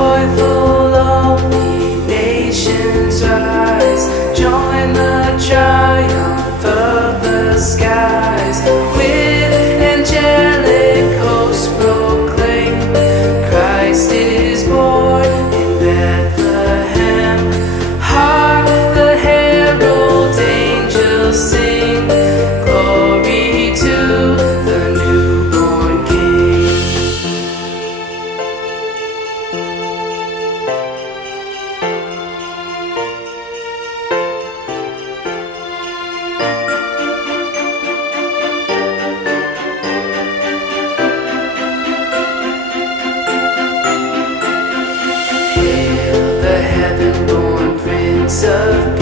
Joyful, all ye nations rise, join the triumph of the skies. With angelic hosts proclaim, Christ is born in Bethlehem. Hark, the herald angels sing, glory to the newborn King. Hail the heaven-born Prince of